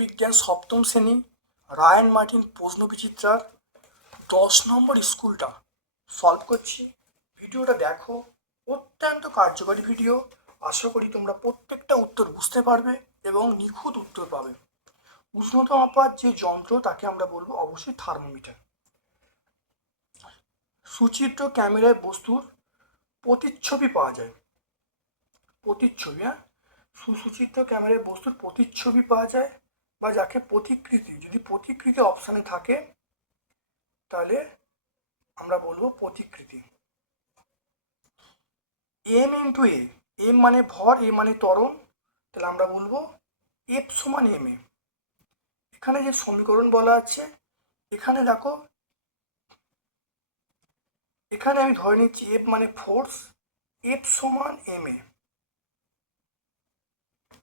বিজ্ঞান সপ্তম শ্রেণি, রায়ান মার্টিন প্রশ্ন বিচিত্রার দশ নম্বর স্কুলটা সলভ করছি। ভিডিওটা দেখো, অত্যন্ত কার্যকরী ভিডিও আশা করি তোমরা প্রত্যেকটা উত্তর বুঝতে পারবে এবং নিখুঁত উত্তর পাবে। উষ্ণতা মাপার যে যন্ত্র, তাকে আমরা বলব অবশ্যই থার্মোমিটার সুচিত্র ক্যামেরায় বস্তুর প্রতিচ্ছবি পাওয়া যায়। প্রতিচ্ছবি হ্যাঁ? সুসুচিত্র ক্যামেরায় বস্তুর প্রতিচ্ছবি পাওয়া যায় বা যাকে প্রতিকৃতি, যদি প্রতিকৃতি অপশানে থাকে, তাহলে আমরা বলব প্রতিকৃতি। এম ইন্টু এ এম মানে ভর এ মানে ত্বরণ, তাহলে আমরা বলব এফ সমান এম এ এখানে যে সমীকরণ বলা আছে, এখানে দেখো এখানে আমি ধরে নিচ্ছি এফ মানে ফোর্স এফ সমান এম এ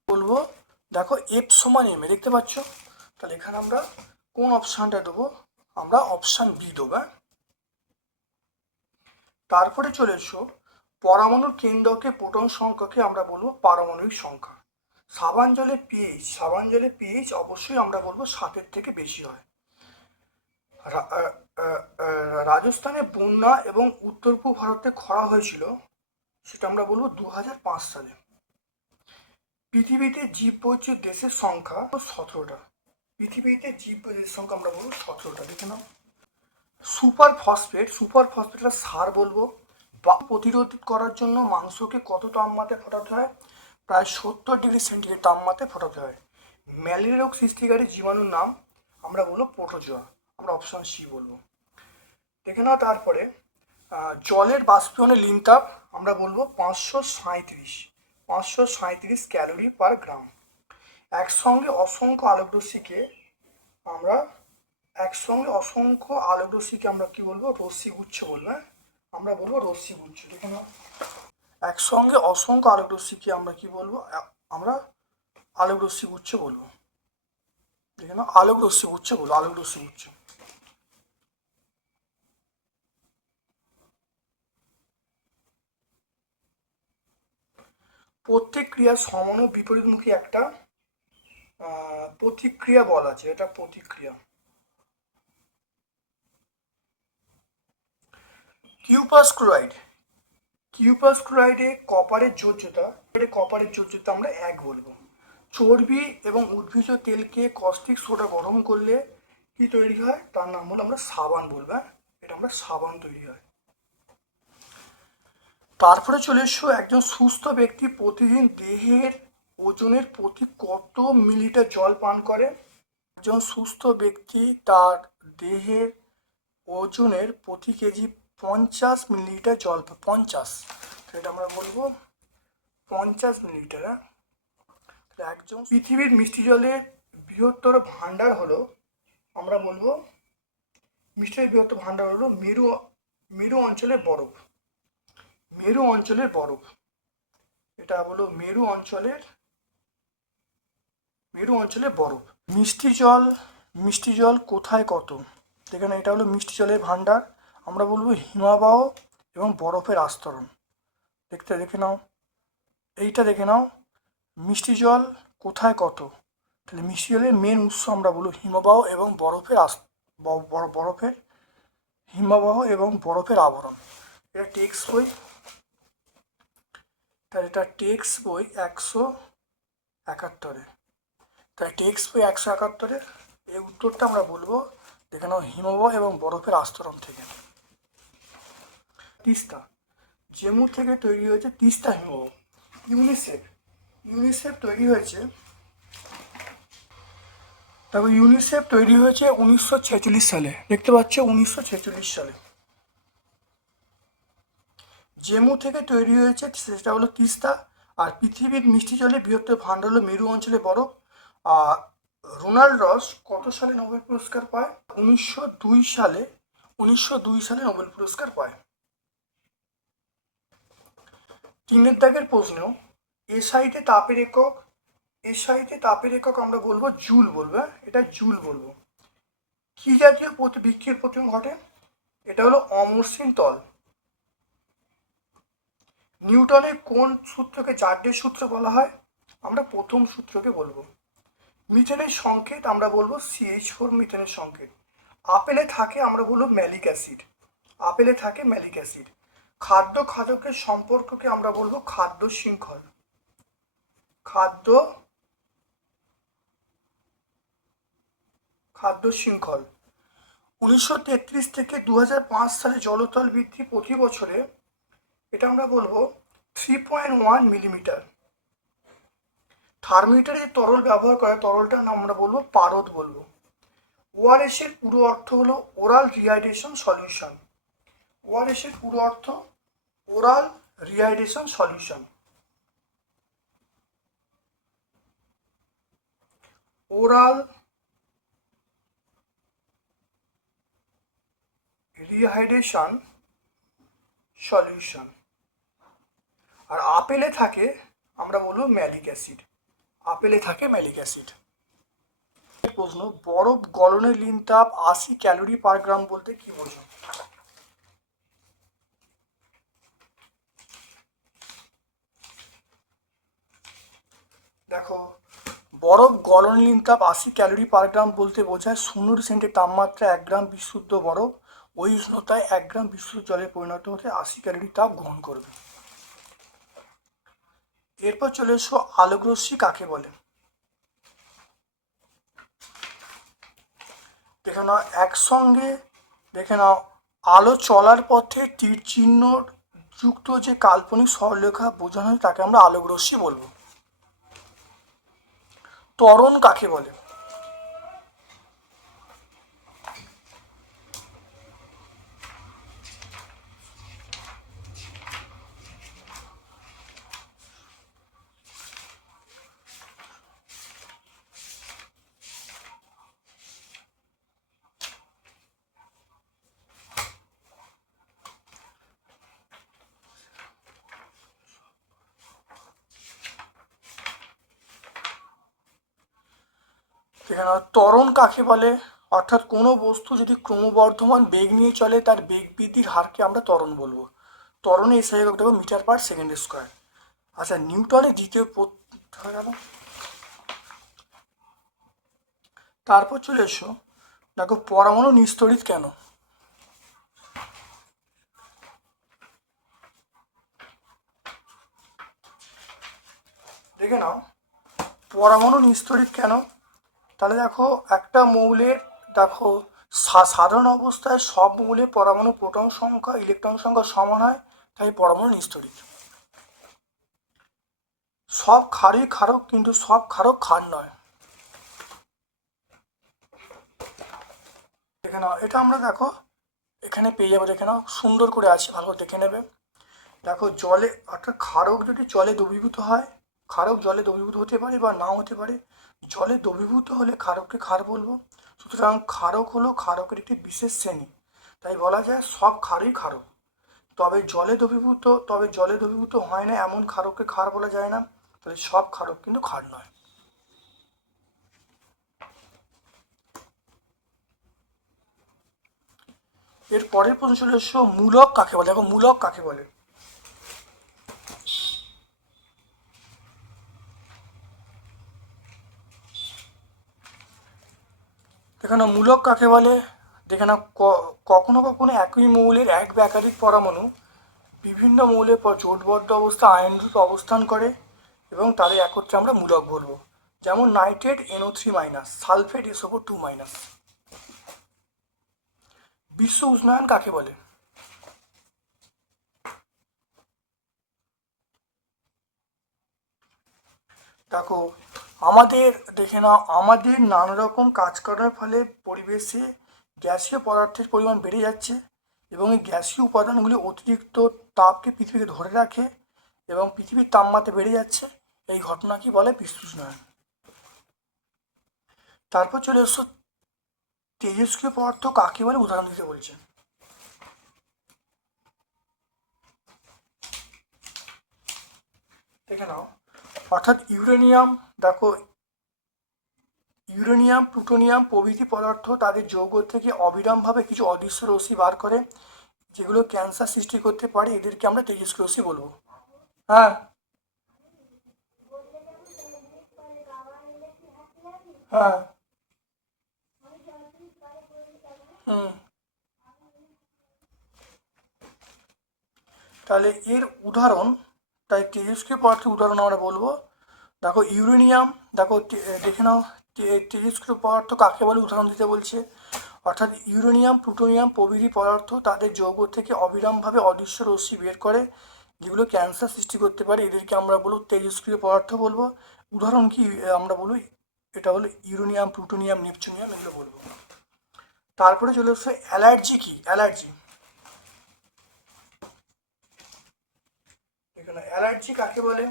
বলব, দেখো এফ সমান এম এ দেখতে পাচ্ছ? তাহলে এখানে আমরা কোন অপশানটা দেবো? আমরা অপশান বি দেবো? তারপরে চলে এসো পরমাণুর কেন্দ্রকে প্রোটন সংখ্যাকে আমরা বলব পারমাণবিক সংখ্যা। সাবান জলে পিএইচ সাবান জলে পিএইচ অবশ্যই আমরা বলব সাতের থেকে বেশি হয়। রাজস্থানে বন্যা এবং উত্তর পূর্ব ভারতে খরা হয়েছিল, সেটা আমরা বলব দু হাজার পাঁচ সালে। পৃথিবীতে জীব বৈচিত্র্য দেশের সংখ্যা সতেরোটা। পৃথিবীতে জীব বৈচিত্র্যের সংখ্যা আমরা বলব সতেরোটা, দেখে নাও। সুপার ফসফেট, সুপার ফসফেটটা সার বলব, বা প্রতিরোধ করার জন্য মাংসকে কত তাপমাত্রায় ফোটাতে হয়? প্রায় সত্তর ডিগ্রি সেন্টিগ্রেড তাপমাত্রায় ফোটাতে হয়। ম্যালেরিয়া রোগ সৃষ্টিকারী জীবাণুর নাম আমরা বলব প্রোটোজোয়া। আমরা অপশন সি বলব। দেখে নাও তারপরে জলের বাষ্পীয়নের লিনতাপ আমরা বলব পাঁচশো সাঁইত্রিশ পাঁচশো সাঁইত্রিশ ক্যালোরি পার গ্রাম। একসঙ্গে অসংখ্য আলোকরশ্মিকে আমরা, একসঙ্গে অসংখ্য আলোকরশ্মিকে আমরা কি বলব? রশ্মি গুচ্ছ বলব হ্যাঁ? আমরা বলব রশ্মিগুচ্ছ, দেখে নাও। একসঙ্গে অসংখ্য আলোকরশ্মিকে আমরা কি বলব? আমরা আলোকরশ্মিগুচ্ছ বলব। দেখে নাও, আলোকরশ্মিগুচ্ছ বলব, আলোকরশ্মিগুচ্ছ। প্রত্যেক ক্রিয়া সমান ও বিপরীতমুখী একটা প্রতিক্রিয়া বল আছে, এটা প্রতিক্রিয়া। কিউপাস ক্লোরাইড কিউপাস ক্লোরাইডে কপারের যোজ্যতা এটা কপারের যোজ্যতা আমরা এক বলব। চর্বি এবং উদ্ভিজ তেলকে কস্টিক সোডা গরম করলে কি তৈরি হয়? তার নাম হলো আমরা সাবান বলব হ্যাঁ? এটা আমরা সাবান তৈরি হয়। তারপরে চলে এসো, একজন সুস্থ ব্যক্তি প্রতিদিন দেহের ওজনের প্রতি কত মিলিটার জল পান করে? একজন সুস্থ ব্যক্তি তার দেহের ওজনের প্রতি কেজি পঞ্চাশ মিলিলিটার জল পঞ্চাশ। এটা আমরা বলব পঞ্চাশ মিলিলিটার হ্যাঁ? একজন পৃথিবীর মিষ্টি জলের বৃহত্তর ভাণ্ডার হলো, আমরা বলব মিষ্টি বৃহত্তর ভাণ্ডার হলো মেরু মেরু অঞ্চলের বরফ। মেরু অঞ্চলের বরফ এটা হলো মেরু অঞ্চলের মেরু অঞ্চলের বরফ মিষ্টি জল মিষ্টি জল কোথায় কত? দেখেন, এটা হলো মিষ্টি জলের ভাণ্ডার। আমরা বলব হিমাবাহ এবং বরফের আস্তরণ। দেখতে, দেখে নাও। এইটা দেখে নাও। মিষ্টি জল কোথায় কত? তাহলে মিষ্টি জলের মেন উৎস আমরা বলব হিমবাহ এবং বরফের আস বরফের, হিমবাহ এবং বরফের আবরণ। এটা টেক্সট বই। তাহলে এটা টেক্সট বই একশো একাত্তরে। তাই টেক্সট বই একশো একাত্তরে, এই উত্তরটা আমরা বলব দেখে নাও হিমবাহ এবং বরফের আস্তরণ থেকে। তিস্তা, জেমু থেকে তৈরি হয়েছে তিস্তা হিমবাহ। ইউনিসেফ ইউনিসেফ তৈরি হয়েছে, তারপর ইউনিসেফ তৈরি হয়েছে উনিশশো ছেচল্লিশ সালে। দেখতে পাচ্ছ উনিশশো ছেচল্লিশ সালে। জেমু থেকে তৈরি হয়েছে সেটা হলো তিস্তা, আর পৃথিবীর মিষ্টি জলে বৃহত্তর ভাণ্ডার হলো মেরু অঞ্চলে বরফ। আর রোনাল্ড রস কত সালে নোবেল পুরস্কার পায়? উনিশশো দুই সালে, উনিশশো দুই সালে নোবেল পুরস্কার পায়। তিনের দাগের প্রশ্ন এসআইতে তাপের একক এসআইতে তাপের একক আমরা বলব জুল বলব হ্যাঁ? এটা জুল বলব। কি জাতীয় প্রতি বৃক্ষের প্রতিম ঘটে? এটা হলো অমসৃণ তল। নিউটনের কোন সূত্রকে জাড্ডের সূত্র বলা হয়? আমরা প্রথম সূত্রকে বলব। মিথেনের সংকেত আমরা বলব সিএইচ ফোর মিথেনের সংকেত। আপেলে থাকে আমরা বলব ম্যালিক অ্যাসিড। আপেলে থাকে ম্যালিক অ্যাসিড। খাদ্য খাদকের সম্পর্ককে আমরা বলব খাদ্য শৃঙ্খল। খাদ্য খাদ্য শৃঙ্খল। উনিশশো তেত্রিশ থেকে দু হাজার পাঁচ সালে জলতল বৃদ্ধি প্রতি বছরে এটা আমরা বলব থ্রি পয়েন্ট ওয়ান মিলিমিটার থার্মিটারে তরল ব্যবহার করে, তরলটার নাম আমরা বলব পারদ বলব। ওআরএস এর পুরো অর্থ হলো ওরাল রিহাইড্রেশন সলিউশন ওআরএস এর পুরো অর্থ oral rehydration solution oral rehydration solution আর আপেলে থাকে, আমরা বলব ম্যালিক অ্যাসিড। আপেলে থাকে ম্যালিক অ্যাসিড। প্রশ্ন, বরফ গলনের লিন তাপ আশি ক্যালোরি পার গ্রাম বলতে কি বোঝো? দেখো, বরফ গলন লিন তাপ আশি ক্যালোরি পার গ্রাম বলতে বোঝায় শূন্য সেন্টের তাপমাত্রা এক গ্রাম বিশুদ্ধ বরফ। ওই উষ্ণতায় এক গ্রাম বিশুদ্ধ জলে পরিণত হতে আশি ক্যালোরি তাপ গ্রহণ করবে। এরপর চলে এসো আলোকরশ্মি কাকে বলে? দেখে নাও একসঙ্গে, দেখে নাও আলো চলার পথে তীর চিহ্ন যুক্ত যে কাল্পনিক সরলরেখা বোঝানো হয় তাকে আমরা আলোকরশ্মি বলব। ত্বরণ কাকে বলে? ত্বরণ কাকে বলে? অর্থাৎ কোনো বস্তু যদি ক্রমবর্ধমান বেগ নিয়ে চলে, তার বেগ বৃদ্ধির হারকে আমরা ত্বরণ বলব। ত্বরণে এসে দেখো মিটার পার সেকেন্ড স্কোয়ার। আচ্ছা নিউটনের দ্বিতীয় হয়ে গেল তারপর চলে এসো। দেখো, পরমাণু নিস্তড়িত কেন? দেখে নাও। পরমাণু নিস্তড়িত কেন? তাহলে দেখো একটা মৌলের, দেখো সাধারণ অবস্থায় সব মৌলে পরমাণু প্রোটন সংখ্যা, ইলেকট্রন সংখ্যা সমান হয়, তাই পরমাণু নিস্তড়িত সব ক্ষারই ক্ষারক, কিন্তু সব খারক ক্ষার নয়। দেখে নাও, এটা আমরা দেখো এখানে পেয়ে যাব, দেখে নাও, সুন্দর করে আছে, ভালো দেখে নেবে। দেখো জলে, অর্থাৎ ক্ষারক যদি জলে দ্রবীভূত হয় ক্ষারক জলে দ্রবীভূত হতে পারে বা নাও হতে পারে, জলে দ্রবীভূত হলে ক্ষারককে ক্ষার বলব। সুতরাং ক্ষারক হলো ক্ষারকের একটি বিশেষ শ্রেণি। তাই বলা যায় সব ক্ষারই ক্ষারক। তবে জলে দ্রবীভূত, তবে জলে দ্রবীভূত হয় না এমন ক্ষারককে ক্ষার বলা যায় না। তাহলে সব ক্ষারক কিন্তু ক্ষার নয়। এর পরের প্রশ্ন মূলক কাকে বলে? এখন মূলক কাকে বলে? এখানে মূলক কাকে বলে? যেখানে কখনো কখনো একই মৌলের এক বা একাধিক পরমাণু বিভিন্ন মৌলের পর জোটবদ্ধ অবস্থা আয়ন রূপে অবস্থান করে এবং তাদের একত্রে আমরা মূলক বলব। যেমন nitrate NO three minus sulphate এসওপো two minus বিশ্ব উষ্ণায়ন কাকে বলে? দেখো আমাদের, দেখে নাও, আমাদের নানা রকম কাজ করার ফলে পরিবেশে গ্যাসীয় পদার্থের পরিমাণ বেড়ে যাচ্ছে এবং এই গ্যাসীয় উপাদানগুলি অতিরিক্ত তাপকে পৃথিবীকে ধরে রাখে এবং পৃথিবীর তাপমাত্রা বেড়ে যাচ্ছে। এই ঘটনাকে বলে? বিশ্বুষ্ণায়ন তারপর চলে এসো, তেজস্ক্রিয় পদার্থ কাকে বলে? উদাহরণ দিতে বলছে। দেখে নাও, অর্থাৎ ইউরেনিয়াম দেখো, ইউরেনিয়াম, প্লুটোনিয়াম প্রভৃতি পদার্থ তাদের যৌগ থেকে অবিরামভাবে কিছু অদৃশ্য রশ্মি বার করে, যেগুলো ক্যান্সার সৃষ্টি করতে পারে, এদেরকে আমরা তেজস্ক্রিয় রশ্মি বলব। হ্যাঁ? হ্যাঁ? হুম। তাহলে এর উদাহরণ, তাই তেজস্ক্রিয় পদার্থের উদাহরণ আমরা বলব। দেখো ইউরেনিয়াম, দেখো দেখে নাও তেজস্ক্রিয় পদার্থ কাকে বলে উদাহরণ দিতে বলছে? অর্থাৎ ইউরেনিয়াম, প্লুটোনিয়াম প্রভৃতি পদার্থ তাদের যৌগ থেকে অবিরামভাবে অদৃশ্য রশ্মি বের করে, যেগুলো ক্যান্সার সৃষ্টি করতে পারে। এদেরকে আমরা বলব তেজস্ক্রিয় পদার্থ বলব। উদাহরণ কি? আমরা বলব এটা হলো ইউরেনিয়াম, প্লুটোনিয়াম, নেপচুনিয়াম এগুলো বলব। তারপরে চলে আসছে অ্যালার্জি কি? অ্যালার্জি। অ্যালার্জি কাকে বলে?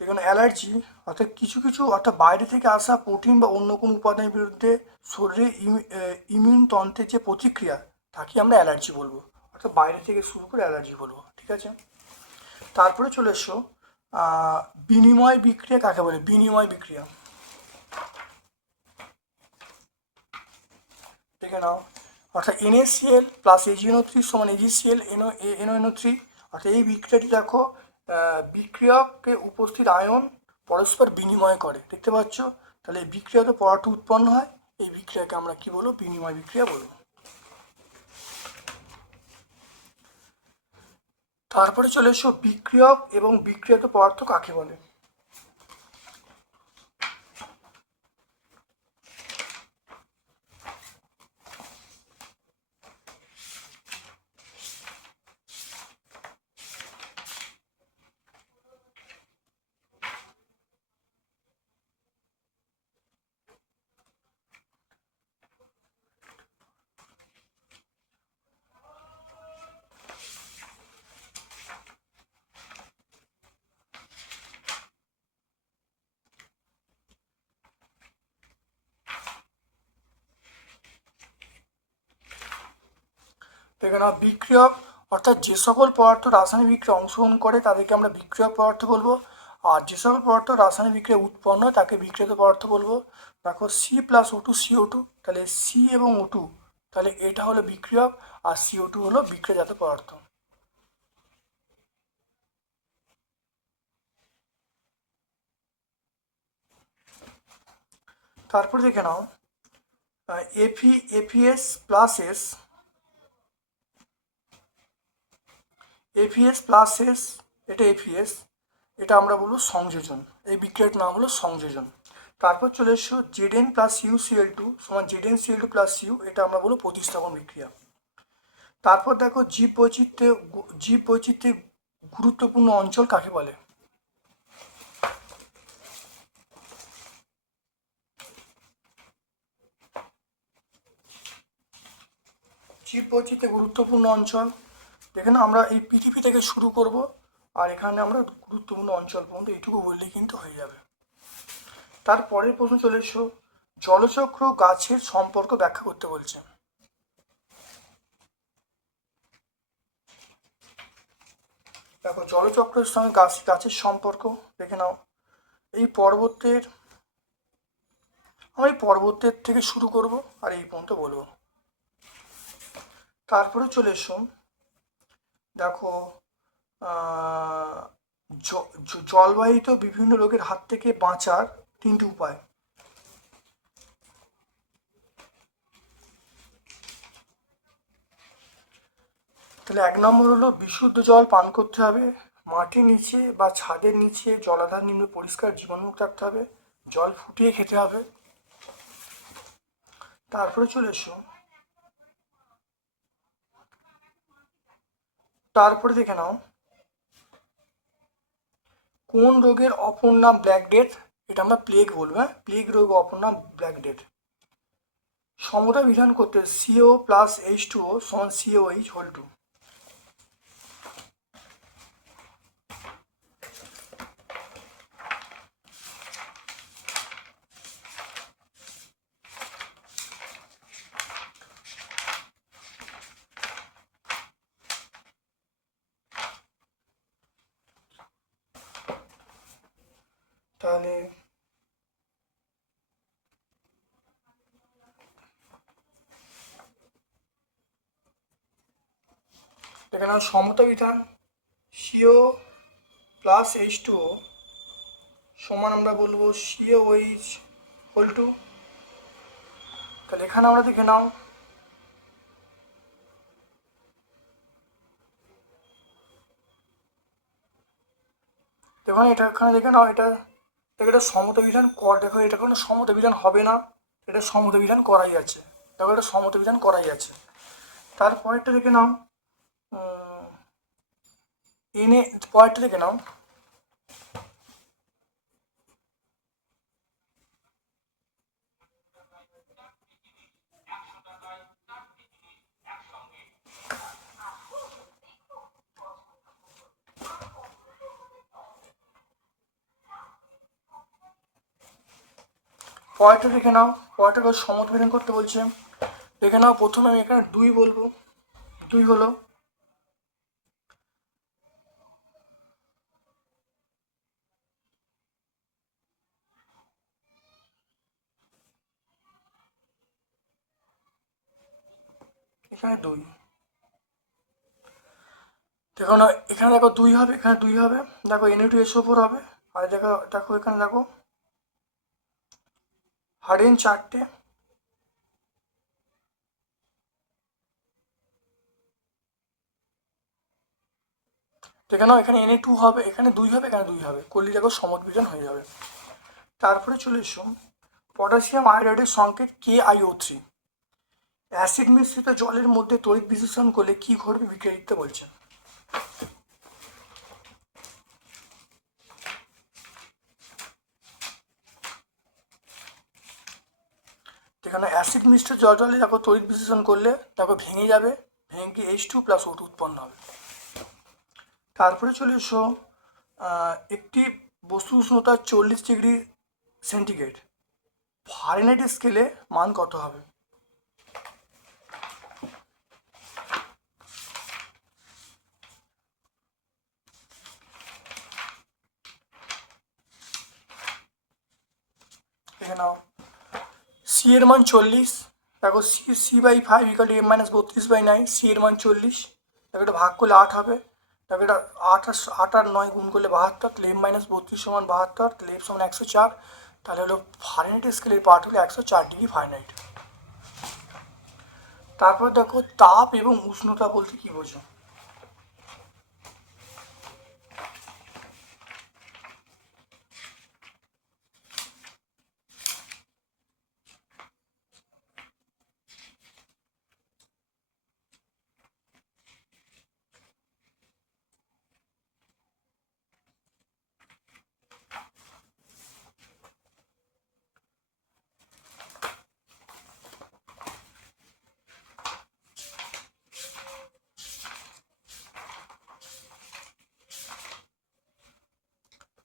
এখানে অ্যালার্জি, অর্থাৎ কিছু কিছু, অর্থাৎ বাইরে থেকে আসা প্রোটিন বা অন্য কোনো উপাদানের বিরুদ্ধে শরীরে ইমিউন তন্ত্রের যে প্রতিক্রিয়া, তাকে আমরা অ্যালার্জি বলব। অর্থাৎ বাইরে থেকে শুরু করে অ্যালার্জি বলব, ঠিক আছে? তারপরে চলে এসো বিনিময় বিক্রিয়া কাকে বলে? বিনিময় বিক্রিয়া। দেখে নাও, অর্থাৎ এনএসিএল প্লাস এজিএনও থ্রি সমান AGCL NO NO NO three অর্থাৎ এই বিক্রিয়াটি দেখো বিক্রিয়ককে উপস্থিত আয়ন পরস্পর বিনিময় করে, দেখতে পাচ্ছ? তাহলে এই বিক্রিয়াতে পদার্থ উৎপন্ন হয়, এই বিক্রিয়াকে আমরা কি বলব? বিনিময় বিক্রিয়া বলব। তারপরে চলে এসো বিক্রিয়ক এবং বিক্রিয়াত পদার্থ কাকে বলে? এখানে বিক্রিয়ক অর্থাৎ যে সকল পদার্থ রাসায়নিক বিক্রিয়া অংশগ্রহণ করে, তাদেরকে আমরা বিক্রিয়ক পদার্থ বলব। আর যে সকল পদার্থ রাসায়নিক বিক্রিয়া উৎপন্ন হয়, তাকে বিক্রিয়ত পদার্থ বলব। দেখো C plus O two CO two তাহলে সি এবং ও টু তাহলে এটা হলো বিক্রিয়ক আর সিও টু হলো বিক্রিয়াজাত পদার্থ। তারপর দেখে নাও FE FES plus S FES plus S এটা এফিএস এটা আমরা বলব সংযোজন। এই বিক্রিয়ার নাম হলো সংযোজন। তারপর চলে এসো ZN plus U CL two সমান ZN CL two plus U এটা আমরা বলব প্রতিস্থাপন বিক্রিয়া। তারপর দেখো জীব বৈচিত্র্যে জীব বৈচিত্র্যের গুরুত্বপূর্ণ অঞ্চল কাকে বলে? জীব বৈচিত্র্যের গুরুত্বপূর্ণ অঞ্চল এখানে আমরা এই পৃথিবী থেকে শুরু করব, আর এখানে আমরা গুরুত্বপূর্ণ অঞ্চল পর্যন্ত এইটুকু বললেই কিন্তু হয়ে যাবে। তারপরের প্রশ্ন চলে এসো, জলচক্র গাছের সম্পর্ক ব্যাখ্যা করতে বলছে। দেখো, জলচক্রের সঙ্গে গাছ, গাছের সম্পর্ক, দেখে নাও। এই পর্বতের এই পর্বতের থেকে শুরু করব, আর এই পর্যন্ত বলব। তারপরে চলে এসো দেখো জলবাহিত বিভিন্ন রোগের হাত থেকে বাঁচার তিনটি উপায়। তাহলে এক নম্বর হলো বিশুদ্ধ জল পান করতে হবে, মাটির নিচে বা ছাদের নিচে জলাধার নিম্ন পরিষ্কার জীবাণুমুক্ত রাখতে হবে, জল ফুটিয়ে খেতে হবে। তারপরে চলে এসো। তারপরে দেখে নাও। কোন রোগের অপর নাম ব্ল্যাক ডেথ এটা আমরা প্লেগ বলব হ্যাঁ? প্লেগ রোগ অপর নাম ব্ল্যাক ডেথ সমতা বিধান করতে CO plus H two O সমান সিও এইচ হোল টু তাহলে এখানে সমতা বিধান, সিও প্লাস এইচ টু সমান আমরা বলব সিও এইচ হোল টু তাহলে এখানে আমরা দেখে নাও। দেখো এটা এখানে দেখে নাও, এটা দেখো এটা সমত বিধান কর দেখো এটা কোনো সমত বিধান হবে না। এটা সমত বিধান করাই আছে। দেখো এটা সমত বিধান করাই আছে। তারপরেরটা দেখে নাও। এনে, পরেরটা দেখে নাও। পরেরটা দেখে নাও পরেরটাকে সমত বিধান করতে বলছে। দেখে নাও, প্রথমে আমি এখানে দুই বলব। দুই হলো, এখানে দুই। দেখো না, এখানে দেখো দুই হবে, এখানে দুই হবে। দেখো এন টু এস ওপর হবে, আর দেখো দেখো এখানে দেখো হারিন চারটে। দেখে নাও এখানে এনে টু হবে, এখানে দুই হবে, এখানে দুই হবে। করলে দেখো সমদ্বিজন হয়ে যাবে। তারপরে চলে এসো পটাশিয়াম আয়োডাইডের সংকেত কে আইও থ্রি অ্যাসিড মিশ্রিত জলের মধ্যে তড়িৎ বিশ্লেষণ করলে কি ঘটবে বিক্রিয়া লিখতে বলছে এখানে অ্যাসিড মিশ্রিত জল জলে দেখো তড়িৎ বিশ্লেষণ করলে দেখো ভেঙে যাবে, ভেঙে গিয়ে এইচ টু প্লাস ওটু উৎপন্ন হবে। তারপরে চলে এসো একটি বস্তু উষ্ণতা চল্লিশ ডিগ্রি সেন্টিগ্রেড ফারেনহাইট স্কেলে মান কত হবে? দেখে নাও। সি এর মান চল্লিশ, দেখো C C by five equal M minus বত্রিশ বাই নাইন সি এর মান চল্লিশ, দেখো এটা ভাগ করলে আট হবে, দেখো এটা আট আট আর নয় গুণ করলে বাহাত্তর, তাহলে মাইনাস বত্রিশ সমান বাহাত্তর, তাহলে সমান একশো চার, তাহলে হলো ফারেনহাইট স্কেলের পার্ট হলো একশো চার ডিগ্রি ফারেনহাইট তারপর দেখো তাপ এবং উষ্ণতা বলতে কি বোঝো?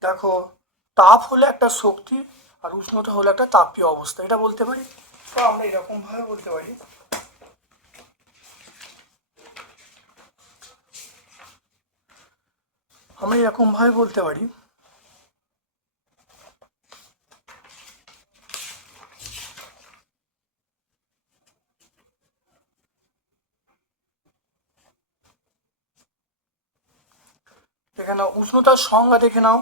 দেখো, তাপ হলো একটা শক্তি আর উষ্ণতা হলো একটা তাপীয় অবস্থা, এটা বলতে পারি? তো আমরা এরকম ভাবে বলতে পারি। আমরা এরকম ভাবে বলতে পারি। দেখে নাও, উষ্ণতার সংজ্ঞা দেখে নাও।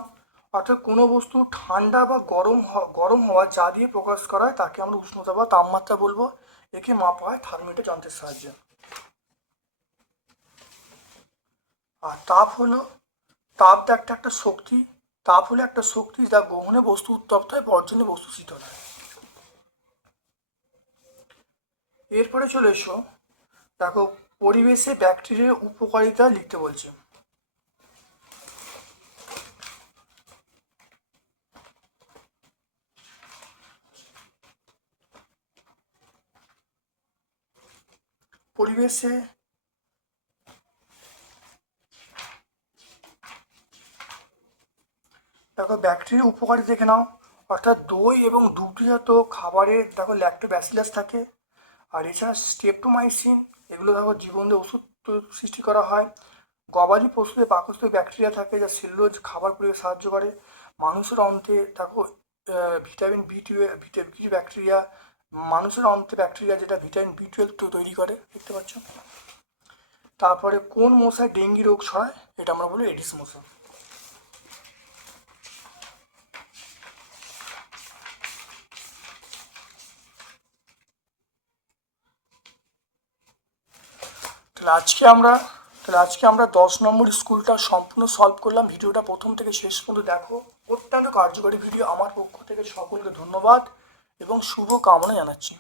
অর্থাৎ কোনো বস্তু ঠান্ডা বা গরম গরম হওয়া যা দিয়ে প্রকাশ করা হয় তাকে আমরা উষ্ণতা বা তাপমাত্রা বলব। একে মাপা হয় থার্মোমিটার যন্ত্রের সাহায্যে। আর তাপ হলো, তাপ তো একটা একটা শক্তি। তাপ হলো একটা শক্তি যা গ্রহণে বস্তু উত্তপ্ত হয় বর্জনে বস্তু শীতল হয়। এরপরে চলে এসো। দেখো, পরিবেশে ব্যাকটেরিয়ার উপকারিতা লিখতে বলছে। পরিবেশে দেখো ব্যাকটেরিয়া উপকারী দেখে নাও। অর্থাৎ দই এবং দুগ্ধজাত খাবারে দেখো ল্যাক্টোব্যাসিলাস থাকে। আর এছাড়া স্টেপটোমাইসিন এগুলো দেখো জীবনদে ওষুধ সৃষ্টি করা হয়। গবাদি পশুতে পাকস্থ ব্যাকটেরিয়া থাকে যা সেলুলোজ খাবার পরিবে সাহায্য করে। মানুষের অন্তে দেখো ভিটামিন বি টুয়েলভ কিছু ব্যাকটেরিয়া মানুষের অন্তে ব্যাকটেরিয়া যেটা ভিটামিন বি টুয়েলভ তৈরি করে, দেখতে পাচ্ছ? তারপরে কোন মশায় ডেঙ্গি রোগ ছড়ায়, এটা আমরা বলি এডিস মশা। তাহলে আজকে আমরা, তাহলে আজকে আমরা দশ নম্বর স্কুলটা সম্পূর্ণ সলভ করলাম। ভিডিওটা প্রথম থেকে শেষ পর্যন্ত দেখো। অত্যন্ত কার্যকরী ভিডিও আমার পক্ষ থেকে সকলকে ধন্যবাদ। এবং শুভ কামনা জানাচ্ছি।